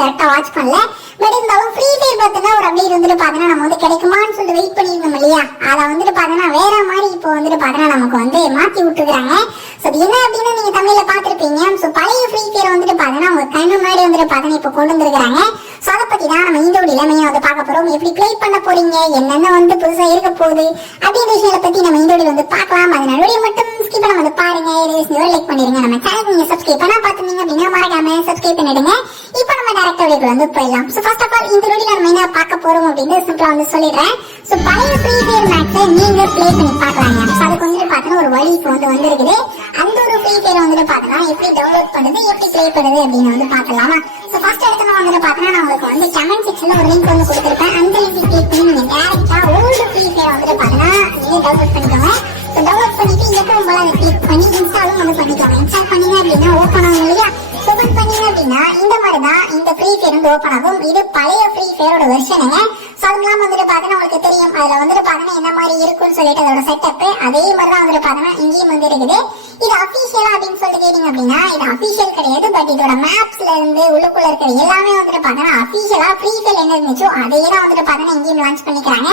கரெக்டா வாட்ச் பண்ணல. பட் இருந்தாலும் ஃப்ரீ ஃபயர் பார்த்தா ஒரு அப்டேட் வந்துட்டு பாத்தீங்கன்னா நம்ம வந்து கிடைக்குமான்னு சொல்லிட்டு வெயிட் பண்ணிருந்தோம் இல்லையா, அதை வந்துட்டு பாத்தீங்கன்னா வேற மாதிரி இப்போ வந்துட்டு பாத்தீங்கன்னா நமக்கு வந்து மாத்தி விட்டுருக்காங்க. சோ அது என்ன அப்படின்னா நீங்க தமிழ்ல பாத்திருப்பீங்க. சோ பழைய ஃப்ரீ ஃபயர் வந்துட்டு பாத்தீங்கன்னா உங்க கண்ணு முன்னாடி வந்துட்டு பாத்தீங்கன்னா இப்போ கொண்டு வந்திருக்காங்க. சோ அதை பத்தி தான் நம்ம இந்த வீடியோல மெயினா வந்து பார்க்க போறோம். எப்படி ப்ளே பண்ண போறீங்க, என்னென்ன வந்து புதுசா இருக்க போகுது அப்படின்ற விஷயத்தை பத்தி நம்ம இந்த வீடியோ வந்து பார்க்கலாம். அதனால வீடியோ மட்டும் ஸ்கிப் பண்ணாம வந்து பாருங்க. லைக் பண்ணிருங்க. நம்ம சேனல் நீங்க சப்ஸ்கிரைப் பண்ணா பாத்துட்டீங்க அப்படின்னா மறக்காம சப்ஸ்கிரைப் பண்ணிடுங்க. இப்போ நம்ம டைரக்டா வீடியோக்குள்ள வந்து போயிடலாம். சோ ஃபர்ஸ்ட் ஆஃப் ஆல் இந்த வீடியோல நம்ம என்ன பார்க்க போறோம் அப்படின்னு சிம்பிளா வந்து சொல்லிடுறேன். சோ பழைய ஃப்ரீ ஃபயர் மேட்சை நீங்க ப்ளே பண்ணி பார்க்கலாங்க. சோ அதுக்கு வந்துட்டு பார்த்தீங்கன்னா ஒரு வழி இப்போ வந்து வந்திருக்குது. அந்த ஒரு ஃப்ரீ ஃபயர் வந்துட்டு பார்த்தீங்கன்னா எப்படி டவுன்லோட் பண்ணுறது, எப்படி ப்ளே பண்ணுறது அப்படின்னு வந்து பார்க்கலாமா. ஸோ ஃபர்ஸ்ட் எடுத்து வந்துட்டு பார்த்தீங்கன்னா நான் உங்களுக்கு வந்து கமெண்ட் செக்ஷன்ல ஒரு லிங்க் வந்து கொடுத்துருப்பேன். அந்த லிங்க் கிளிக் பண்ணி நீங்க டேரக்டா ஓல்டு ஃப்ரீ ஃபயர் வந்துட்டு பார்த்தீங்கன்னா நீங்க டவுன்லோட் பண்ணிக்கோங்க. ஸோ டவுன்லோட் பண்ணிட்டு எப்பவும் போல அதை கிளிக் பண்ணி இன்ஸ்டாலும் வந்து பண்ணிக்கோங்க. இன்ஸ்டால் பண்ணீங்க அப்படின்னா ஓப்பன் ஆகும் இல்லையா. ஓபன் பண்ணீங்க அப்படின்னா இந்த மாதிரி தான் இந்த ஃப்ரீ ஃபயர் வந்து ஓப்பன் ஆகும். இது பழைய ஃப்ரீ ஃபயரோட வெர்ஷனுங்க. ஸோ அதெல்லாம் வந்துட்டு பார்த்தீங்கன்னா உங்களுக்கு தெரியும். அதுல வந்துட்டு பார்த்தீங்கன்னா என்ன மாதிரி இருக்குன்னு சொல்லிட்டு அதோட செட்டப் அதே மாதிரி தான் வந்துட்டு பார்த்தீங்கன்னா இங்கேயும் வந்து இருக்குது. இது அபிஷியலா அப்படின்னு சொல்லிட்டு கேட்டீங்க அப்படின்னா இது அபிஷியல் கிடையாது. பட் இதோட மேப்ஸ்ல இருந்து உள்ளுக்குள்ள இருக்கிற எல்லாமே வந்துட்டு பார்த்தீங்கன்னா அபிஷியலா ஃப்ரீ ஃபயர் என்ன இருந்துச்சோ அதே தான் வந்துட்டு பார்த்தீங்கன்னா இங்கேயும் லான்ச் பண்ணிக்கிறாங்க.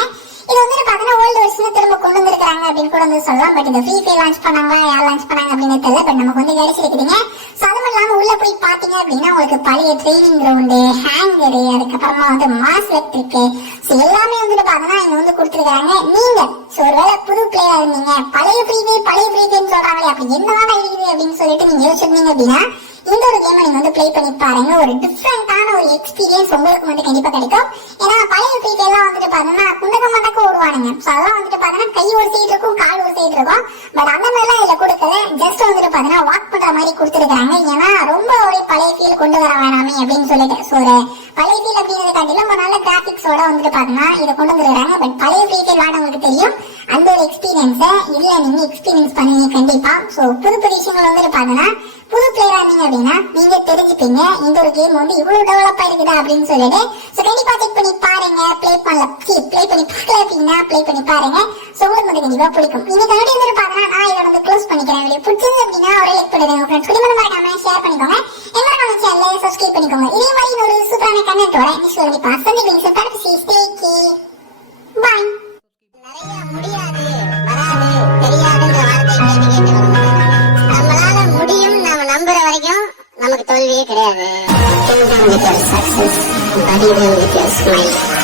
இது வந்துட்டு பார்த்தீங்கன்னா ஓல்டு வெர்ஷனை திரும்ப கொண்டு வந்திருக்காங்க அப்படின்னு கூட வந்து சொல்லலாம். பட் இந்த ஃப்ரீ ஃபயர் லான்ச் பண்ணாங்களா, யார் லான்ச் பண்ணாங்க அப்படின்னு தெரியல. பட் நமக்கு வந்து கிடைச்சிருக்குதுங்க. ஸோ அது மட்டும் இல்லாமல் உள்ள போய் பார்த்தீங்க அப்படின்னா உங்களுக்கு பழைய ட்ரைனிங் கிரவுண்டு, ஹேங்கரு, அதுக்கப்புறமா வந்து மாஸ் எலக்ட்ரிக்கு, ஸோ எல்லாமே வந்துட்டு பார்த்தீங்கன்னா இங்க வந்து கொடுத்துருக்காங்க. நீங்க ஸோ ஒருவேளை புது பிளேயரா இருந்தீங்க, பழைய ஃப்ரீ ஃபயர்னு சொல்றாங்களே அப்படி என்னதான் இருக்குது அப்படின்னு சொல்லிட்டு நீங்க யோசிச்சிருந்தீங்க அப்படின்னா இந்த ஒரு கேமை நீங்க வந்து ப்ளே பண்ணி பாருங்க. ஒரு டிஃப்ரெண்டான ஒரு எக்ஸ்பீரியன்ஸ் உங்களுக்கு வந்து கண்டிப்பா கிடைக்கும். ஏன்னா பழைய ஃப்ரீ ஃபயர்லாம் வந்துட்டு பாத்தீங்கன்னா குண்டக மண்டக்க ஓடுவானுங்க. ஸோ அதெல்லாம் வந்துட்டு பாத்தீங்கன்னா கை ஒரு சைடு இருக்கும், கால் ஒரு சைடு இருக்கும். பட் அந்த மாதிரிலாம் இதுல கொடுக்கல. ஜஸ்ட் வந்துட்டு பாத்தீங்கன்னா வாக் பண்ற மாதிரி கொடுத்துருக்காங்க. ஏன்னா ரொம்ப ஒரு பழைய ஃபீல் கொண்டு வர வேணாமே அப்படின்னு சொல்லிட்டு ஸோ ஒரு பழைய ஃபீல் அப்படிங்கிறத காட்டிலும் ஒரு நல்ல கிராபிக்ஸோட வந்துட்டு பாத்தீங்கன்னா இதை கொண்டு வந்துருக்காங்க. பட் பழைய ஃப்ரீ ஃபயர் விளையாடவங்களுக்கு தெரியும் அந்த ஒரு எக்ஸ்பீரியன்ஸை இதுல நீங்க எக்ஸ்பீரியன்ஸ் பண்ணுவீங்க கண்டிப்பா. ஸோ புது புது விஷயங்கள் வந்துட்டு பாத்தீங்கன்னா புது பிளேயரா இருந்தீங்க அப்படின்னா நீங்க தெரிஞ்சுப்பீங்க இந்த ஒரு கேம் வந்து இவ்வளவு டெவலப் ஆயிருக்குதா அப்படின்னு சொல்லிட்டு. சோ கண்டிப்பா செக் பண்ணி பாருங்க. ப்ளே பண்ணி பார்க்கல அப்படின்னா ப்ளே பண்ணி பாருங்க. சோ உங்களுக்கு வந்து கண்டிப்பா பிடிக்கும். இன்னைக்கு வந்து பாத்தீங்கன்னா நான் இதோட வந்து க்ளோஸ் பண்ணிக்கிறேன். வீடியோ பிடிச்சிருந்து அப்படின்னா ஒரு லைக் பண்ணிடுங்க. ஃப்ரெண்ட்ஸ் கூட மறக்காம ஷேர் பண்ணிக்கோங்க. எங்களோட நம்ம சேனலை சப்ஸ்கிரைப் பண்ணிக்கோங்க. இதே மாதிரி ஒரு சூப்பரான கண்டென்ட்டோட நெக்ஸ்ட் வந்து சந்திப்பீங்க. தடுப்பு ஸ்டே கீ பை. நிறைய முடியாது, வராது, தெரியாதுன்ற வார்த்தை கேட்டு நம்மளால முடியும் நாம நம்புற வரைக்கும் நமக்கு தோல்வியே கிடையாது. Success, but even with your smile.